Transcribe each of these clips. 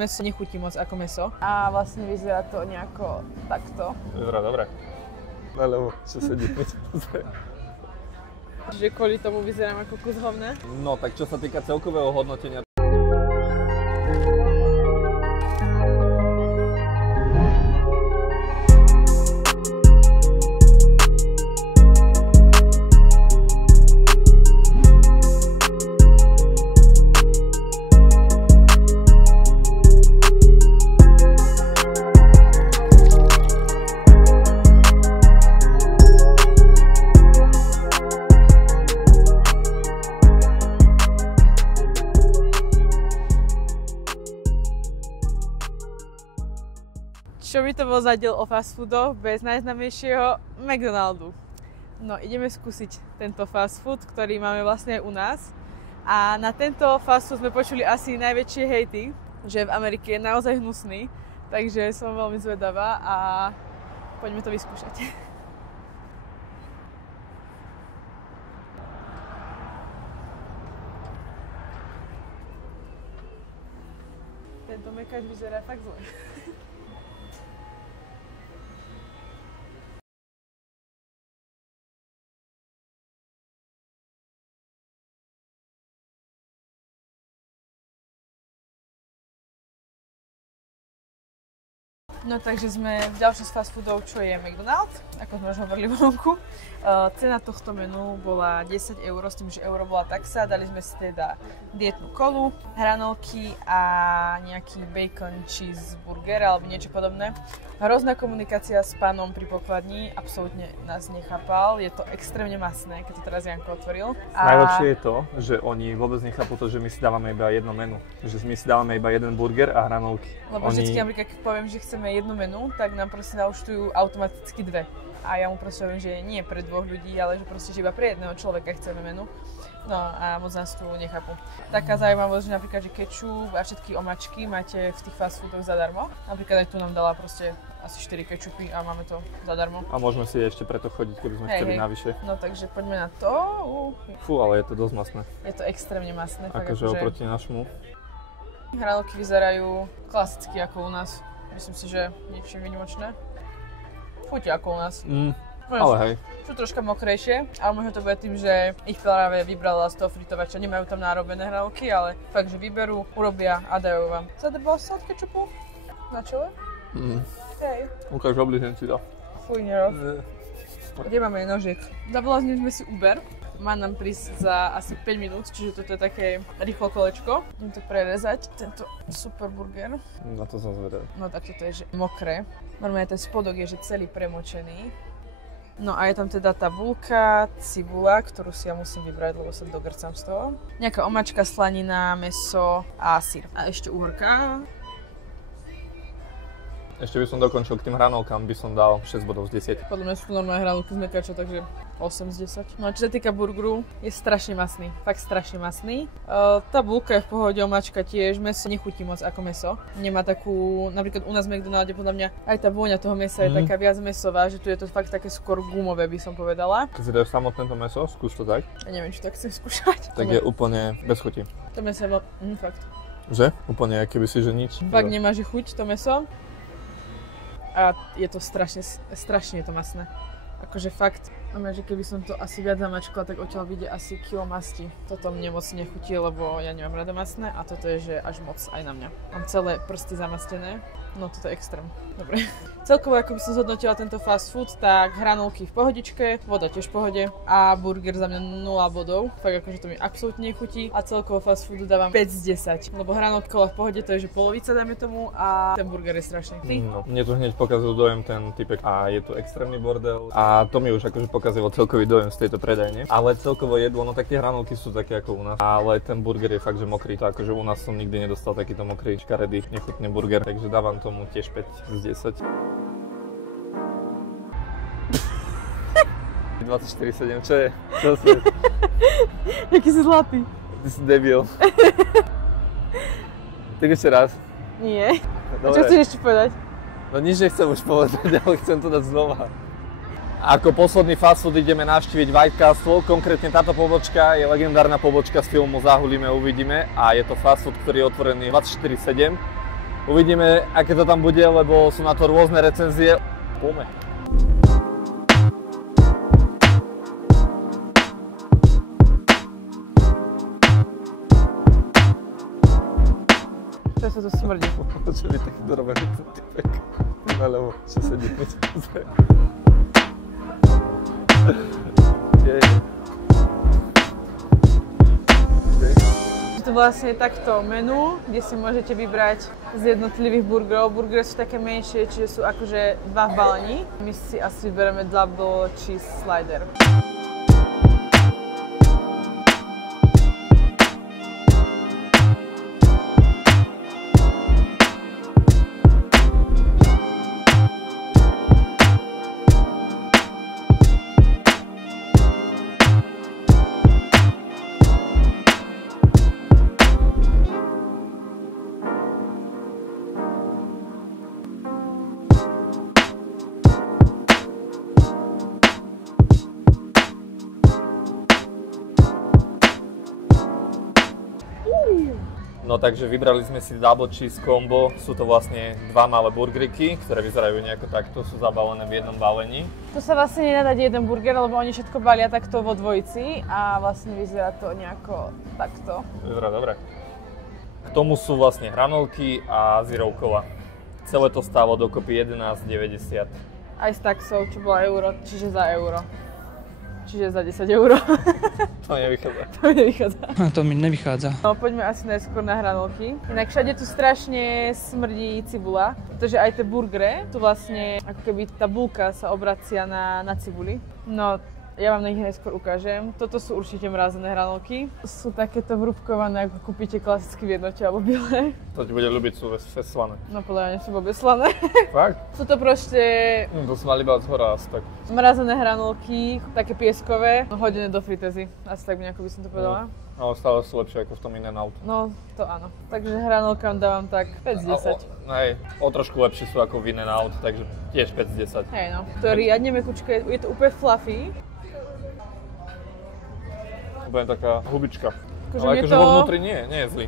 mäso nechutí moc ako mäso. A vlastne vyzerá to nejako takto. Vyzerá dobre. Lebo čo sedí. Že kvôli tomu vyzerám ako kus hovna? No tak čo sa týka celkového hodnotenia, Čo by to bol za diel o fast foodoch bez najznámejšieho McDonaldu? No, ideme skúsiť tento fast food, ktorý máme vlastne aj u nás. A na tento fast food sme počuli asi najväčšie hejty, že v Amerike je naozaj hnusný. Takže som veľmi zvedavá a poďme to vyskúšať. Tento mekač vyzerá fakt zle. No takže sme v ďalšom z fast foodov, čo je McDonald's, ako sme už hovorili vonku. Cena tohto menu bola 10 eur, s tým, že euro bola taxa. Dali sme si teda dietnú kolu, hranolky a nejaký bacon cheeseburger alebo niečo podobné. Hrozná komunikácia s pánom pri pokladni, absolútne nás nechápal, je to extrémne masné, keď to teraz Janko otvoril. Najlepšie je to, že oni vôbec nechápu to, že my si dávame iba jedno menu, že my si dávame iba jeden burger a hranolky. Lebo vždycky napríklad, keď poviem, že chceme jedno menu, tak nám proste naúčtujú automaticky dve. A ja mu proste hovorím, že nie pre dvoch ľudí, ale že proste že iba pre jedného človeka chceme menu. No a moc nás tu nechápu. Taká zaujímavosť, že napríklad, že kečup a všetky omačky máte v tých fast foodoch zadarmo. Napríklad aj tu nám dala proste asi 4 kečupy a máme to zadarmo. A môžeme si ešte preto chodiť, keby sme chceli navyše. No takže poďme na to. Fú, ale je to dosť masné. Je to extrémne masné. Akože oproti našmu. Hranolky vyzerajú klasicky ako u nás. Myslím si, že niečo výnimočné. Chutia ako u nás. Ale hej. Sú troška mokrejšie, ale možno to bude tým, že ich práve vybrala z toho fritovača. Nemajú tam nárobené hranolky, ale fakt, že vyberú, urobia a dajú vám. Zadrbal sa od kečupu? Na čele? Hej. Ukáž obliženci to. Fuj, nerov. Kde máme nožiek? Zavolali sme si Uber. Má nám prísť za asi 5 minút, čiže toto je také rýchlo kolečko. Idem to prerezať, tento super burger. Na to som zvedavý. No tak toto je že mokré. Normálne ten spodok je že celý premočený. No a je tam teda tá bulka, cibula, ktorú si ja musím vybrať, lebo sa dogrcam z toho. Nejaká omačka, slanina, mäso a syr. A ešte uhorka. Ešte by som dokončil k tým hranolkám, by som dal 6 bodov z 10. Podľa mňa sú normálne hranolky z mekača, takže 8 z 10. No a čo sa týka burgeru, je strašne masný. Fakt strašne masný. Tá bulka je v pohode, omačka tiež. Mäso nechutí moc ako mäso. Nemá takú, napríklad u nás v McDonalde, podľa mňa aj tá vôňa toho mäsa je taká viac mäsová, že tu je to fakt také skôr gumové, by som povedala. Keď si dáš samotné to mäso, skús to tak. Ja neviem, či tak chcem skúšať. Tak je úplne bez chuti. To mäso je fakt. Že? Úplne, keby si, že nič. Fakt nemá, že chuť to mäso. A je to strašne je to masné. Akože fakt, že keby som to asi viac zamačkala, tak odtiaľ vyjde asi kilo masti. Toto mne moc nechutí, lebo ja nemám rada masné a toto je, že až moc aj na mňa. Mám celé prsty zamastené, no toto je extrém. Dobre. Celkovo, ako by som zhodnotila tento fast food, tak hranolky v pohodičke, voda tiež v pohode a burger za mňa 0 bodov. Fakt akože to mi absolútne nechutí a celkovo fast foodu dávam 5 z 10. Lebo hranolky v pohode to je, že polovica dajme tomu a ten burger je strašný. No, mne to hneď pokazil dojem ten typek a je tu extrémny bordel a to mi už akože pokazilo celkový dojem z tejto predajne. Ale celkovo jedlo, no tak tie hranolky sú také ako u nás, ale ten burger je fakt, že mokrý. To akože u nás som nikdy nedostal takýto mokrý, škaredý, nechutný burger, takže dávam tomu tiež 5 z 10. 24/7, čo je? Čo si? Jaký si zlatý. Ty si debil. Tak ešte raz. Nie. Dobre. Čo chceš ešte povedať? No nič nechcem už povedať, ale chcem to dať znova. Ako posledný fast food ideme navštíviť White Castle, konkrétne táto pobočka je legendárna pobočka z filmu Zahulíme, uvidíme a je to fast food, ktorý je otvorený 24/7 Uvidíme, aké to tam bude, lebo sú na to rôzne recenzie. Poďme. Čo sa to smrdí? Čo by taký dorobený ten typek. Naľavo, čo sedí. Je to vlastne takto menu, kde si môžete vybrať z jednotlivých burgerov. Burgery sú také menšie, čiže sú akože 2 v balení. My si asi vyberieme double cheese slider. No takže vybrali sme si double cheese combo, sú to vlastne 2 malé burgeriky, ktoré vyzerajú nejako takto, sú zabalené v jednom balení. Tu sa vlastne nedá dať jeden burger, lebo oni všetko balia takto vo dvojici a vlastne vyzerá to nejako takto. Vyzerá dobre. K tomu sú vlastne hranolky a zírovková. Celé to stálo dokopy 11,90. Aj s taxou, čo bola euro, čiže za euro. Čiže za 10 euro. To nevychádza. To mi nevychádza. To mi nevychádza. No poďme asi najskôr na hranolky. Inak všade tu strašne smrdí cibula, pretože aj tie burgery, tu vlastne ako keby tá bulka sa obracia na cibuli. No ja vám na nich najskôr ukážem. Toto sú určite mrazené hranolky. Sú takéto vrúbkované, ako kúpite klasicky v jednote alebo biele. To ti bude ľúbiť, sú slané. No podľa mňa nie sú vôbec slané. Fakt? Sú to proste To som mal iba od zhora asi tak. mrazené hranolky, také pieskové, hodené do fritezy. Asi tak nejako by som to povedala. Ale stále sú lepšie ako v tom In-N-Out. No, to áno. Takže hranolkám dávam tak 5 z 10. Hej, o trošku lepšie sú ako v In-N-Out, takže tiež 5 z 10. Hej no, to je riadne mekučké, je to úplne fluffy. Úplne taká hubička. Akože Ale mne akože to- vo vnútri nie je zlý.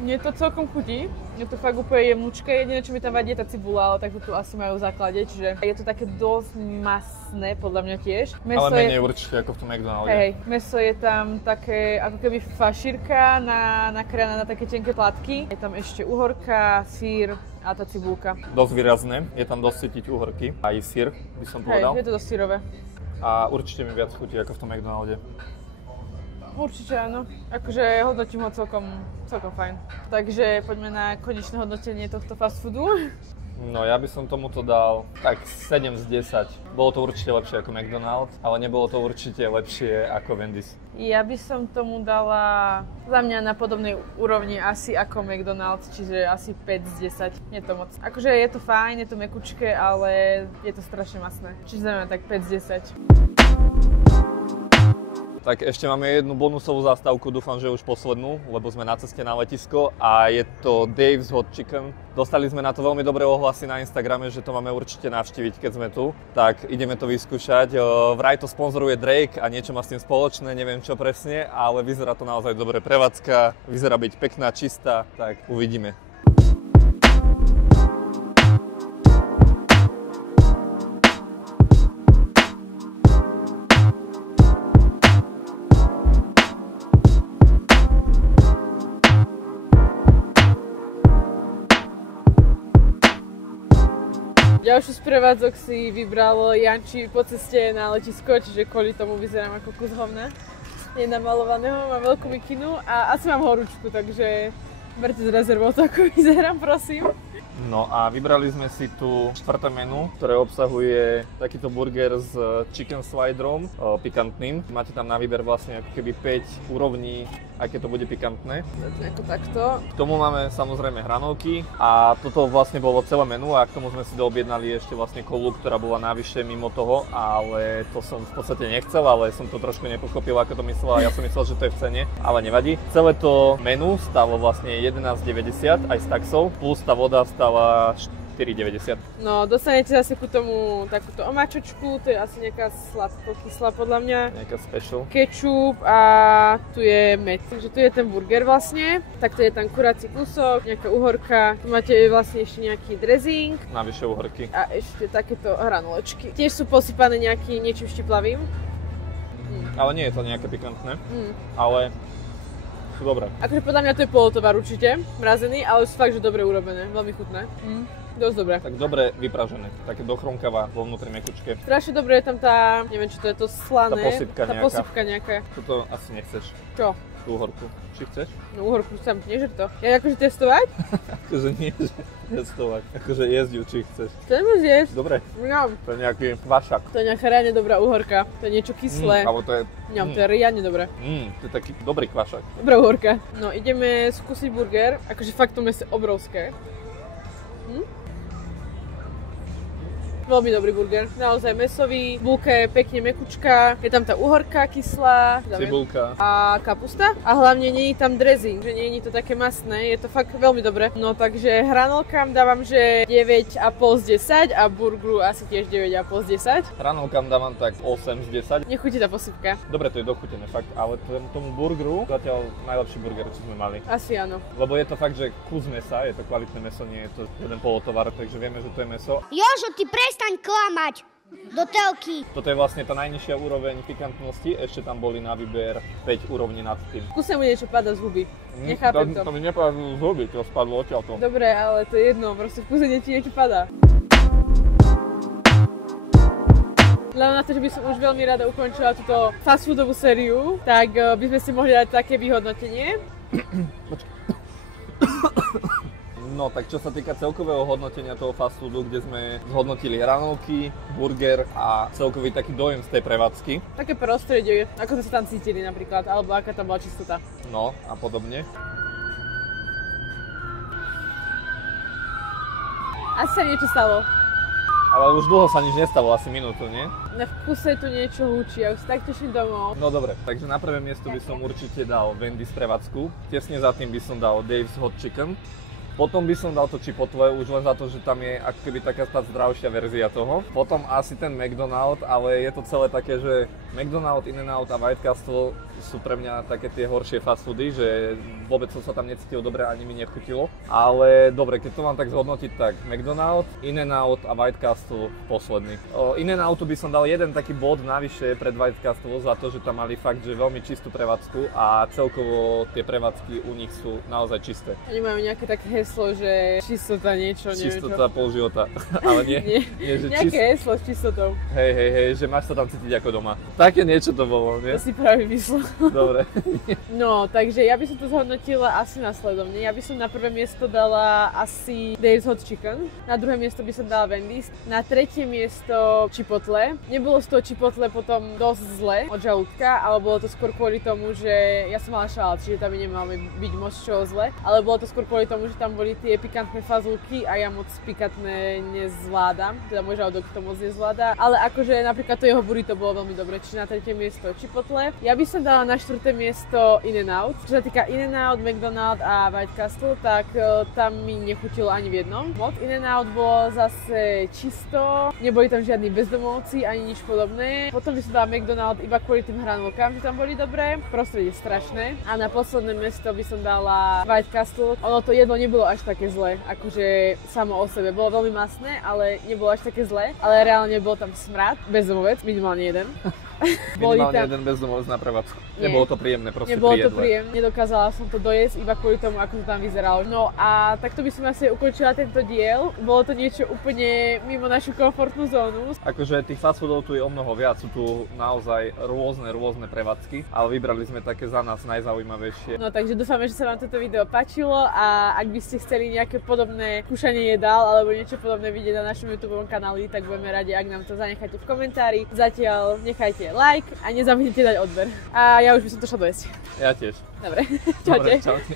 Mne to celkom chutí, je to fakt úplne jemnúčké, jediné čo mi tam vadí je tá cibula, ale tak to tu asi majú v základe, čiže je to také dosť masné, podľa mňa tiež. Ale menej určite ako v tom McDonalde. Hej, mäso je tam také ako keby fašírka nakrájaná na také tenké plátky. Je tam ešte uhorka, sír a tá cibulka. Dosť výrazné, je tam dosť cítiť uhorky, aj sír by som Hej, povedal. je to dosť sírové. A určite mi viac chutí ako v tom McDonalde. Určite áno. Akože hodnotím ho celkom fajn. Takže poďme na konečné hodnotenie tohto fast foodu. No ja by som tomuto dal tak 7 z 10. Bolo to určite lepšie ako McDonald's, ale nebolo to určite lepšie ako Wendy's. Ja by som tomu dala za mňa na podobnej úrovni asi ako McDonald's, čiže asi 5 z 10. Nie je to moc. Akože je to fajn, je to mekučké, ale je to strašne masné. Čiže za mňa tak 5 z 10. Tak ešte máme jednu bonusovú zástavku, dúfam, že už poslednú, lebo sme na ceste na letisko a je to Dave's Hot Chicken. Dostali sme na to veľmi dobré ohlasy na Instagrame, že to máme určite navštíviť, keď sme tu. Tak ideme to vyskúšať. Vraj to sponzoruje Drake a niečo má s tým spoločné, neviem čo presne, ale vyzerá to naozaj dobre, prevádzka, vyzerá byť pekná, čistá, tak uvidíme. Ďalšiu sprevádzok si vybral Janči po ceste na letisko, čiže kvôli tomu vyzerám ako kus hovna. Je namalovaného, mám veľkú mikinu a asi mám horúčku, takže berte z rezervou to, ako vyzerám, prosím. No a vybrali sme si tu štvrté menu, ktoré obsahuje takýto burger s chicken sliderom, pikantným. Máte tam na výber vlastne ako keby 5 úrovní, aké to bude pikantné. Ako takto. K tomu máme samozrejme hranolky a toto vlastne bolo celé menu a k tomu sme si doobjednali ešte vlastne kolu, ktorá bola navyše mimo toho, ale to som v podstate nechcel, ale som to trošku nepochopil, ako to myslela. Ja som myslel, že to je v cene, ale nevadí. Celé to menu stálo vlastne 11,90 aj s taxou, plus tá voda stála 4,90. No, dostanete zase ku tomu takúto omáčočku, to je asi nejaká sladko-kyslá podľa mňa. Nejaká special. Kečup a tu je med. Takže tu je ten burger vlastne, takto je tam kurací kúsok, nejaká uhorka, tu máte vlastne ešte nejaký dressing. Navyše uhorky. A ešte takéto hranolečky. Tiež sú posypané niečím štiplavým. Ale nie je to nejaké pikantné, ale sú dobré. Akože podľa mňa to je polotovar určite, mrazený, ale sú fakt, že dobre urobené, veľmi chutné. Dosť dobré. Tak dobre vypražené, také dochromkava vo vnútri mekučke. Strašne dobre je tam tá, neviem čo to je, to slané. Tá posypka nejaká. Toto asi nechceš. Čo? Tú uhorku. Či chceš? No uhorku chcem, nežer to. Ja akože testovať? Akože nie, že testovať. Akože jesť ju, či chceš. Chcem ju zjesť. Dobre. Mňam. To je nejaký kvašak. To je nejaká riadne dobrá uhorka. To je niečo kyslé. Alebo to je... Mňam, to je riadne dobré. To je taký dobrý kvašak. Dobrá uhorka. No ideme skúsiť burger. Akože fakt to meso je obrovské. Veľmi dobrý burger, naozaj mäsový, bulka je pekne mekučká, je tam tá uhorka kyslá, cibulka a kapusta a hlavne nie je tam dressing, že nie je to také masné, je to fakt veľmi dobré. No takže hranolkám dávam, že 9,5 z 10 a burgeru asi tiež 9,5 z 10. Hranolkám dávam tak 8 z 10. Nechutí tá posypka. Dobre, to je dochutené fakt, ale tomu burgeru zatiaľ najlepší burger, čo sme mali. Asi áno. Lebo je to fakt, že kus mesa, je to kvalitné meso, nie je to jeden polotovar, takže vieme, že to je meso. Jožo, ty prestaň klamať do telky. Toto je vlastne tá najnižšia úroveň pikantnosti, ešte tam boli na výber 5 úrovní nad tým. Kúsne mu niečo pada z huby. Nechápem to. To mi nepadá z huby, to spadlo odtiaľto. Dobre, ale to je jedno, proste v kúsne ti niečo padá. Vzhľadom na to, že by som už veľmi rada ukončila túto fast foodovú sériu, tak by sme si mohli dať také vyhodnotenie. No tak čo sa týka celkového hodnotenia toho fast foodu, kde sme zhodnotili hranolky, burger a celkový taký dojem z tej prevádzky. Také prostredie, ako sme sa tam cítili napríklad, alebo aká tam bola čistota. No a podobne. Asi sa niečo stalo. Ale už dlho sa nič nestalo, asi minútu, nie? Na vkuse tu niečo hučí, ja už si tak teším domov. No dobre, takže na prvé miesto by som určite dal Wendy's prevádzku. Tesne za tým by som dal Dave's Hot Chicken. Potom by som dal to Chipotle, už len za to, že tam je ako keby taká tá zdravšia verzia toho. Potom asi ten McDonald's, ale je to celé také, že McDonald's, In-N-Out a White Castle sú pre mňa také tie horšie fast foody, že vôbec som sa tam necítil dobre, ani mi nechutilo. Ale dobre, keď to mám tak zhodnotiť, tak McDonald's, In-N-Out a White Castle posledný. In-N-Outu by som dal jeden taký bod navyše pred White Castle za to, že tam mali fakt, že veľmi čistú prevádzku a celkovo tie prevádzky u nich sú naozaj čisté. Oni majú nejaké také heslo, že čistota niečo, neviem čo. Čistota pol života, ale nie. Že nejaké heslo s čistotou. Hej, že máš sa tam cítiť ako doma. Také niečo to bolo, nie? To si práve myslel. Dobre. No, takže ja by som to zhodnotila asi nasledovne. Ja by som na prvé miesto dala asi Dave's Hot Chicken, na druhé miesto by som dala Wendy's, na tretie miesto Chipotle. Nebolo z toho Chipotle potom dosť zle od žalúdka, ale bolo to skôr kvôli tomu, že ja som mala šalát, čiže tam by nemalo byť moc čoho zle, ale bolo to skôr kvôli tomu, že tam boli tie pikantné fazulky a ja moc pikantné nezvládam, teda môj žalúdok to moc nezvláda, ale akože napríklad to jeho burrito bolo veľmi dobre, čiže na tretie miesto Chipotle. Ja by som dala na štvrté miesto In-N-Out. Čo sa týka In-N-Out, McDonald's a White Castle, tak tam mi nechutilo ani v jednom. Moc In-N-Out bolo zase čisto, neboli tam žiadni bezdomovci ani nič podobné. Potom by som dala McDonald's iba kvôli tým hranolkám, že tam boli dobré. Prostredie strašné. A na posledné miesto by som dala White Castle. Ono to jedlo nebolo až také zlé, akože samo o sebe. Bolo veľmi masné, ale nebolo až také zlé. Ale reálne bol tam smrad, bezdomovec, minimálne jeden. Minimálne jeden bezdomovec na prevádzku. Nebolo to príjemné, proste nebolo to príjemné, nedokázala som to dojesť iba kvôli tomu, ako to tam vyzeralo. No a takto by som asi ukončila tento diel. Bolo to niečo úplne mimo našu komfortnú zónu. Akože tých fast foodov tu je o mnoho viac, sú tu naozaj rôzne prevádzky, ale vybrali sme také za nás najzaujímavejšie. No takže dúfame, že sa vám toto video páčilo a ak by ste chceli nejaké podobné kúšanie jedál alebo niečo podobné vidieť na našom YouTube kanáli, tak budeme radi, ak nám to zanecháte v komentári. Zatiaľ nechajte like a nezabudnite dať odber. A ja už by som to šla dojesť. Ja tiež. Dobre, čaute. Dobre, čaute.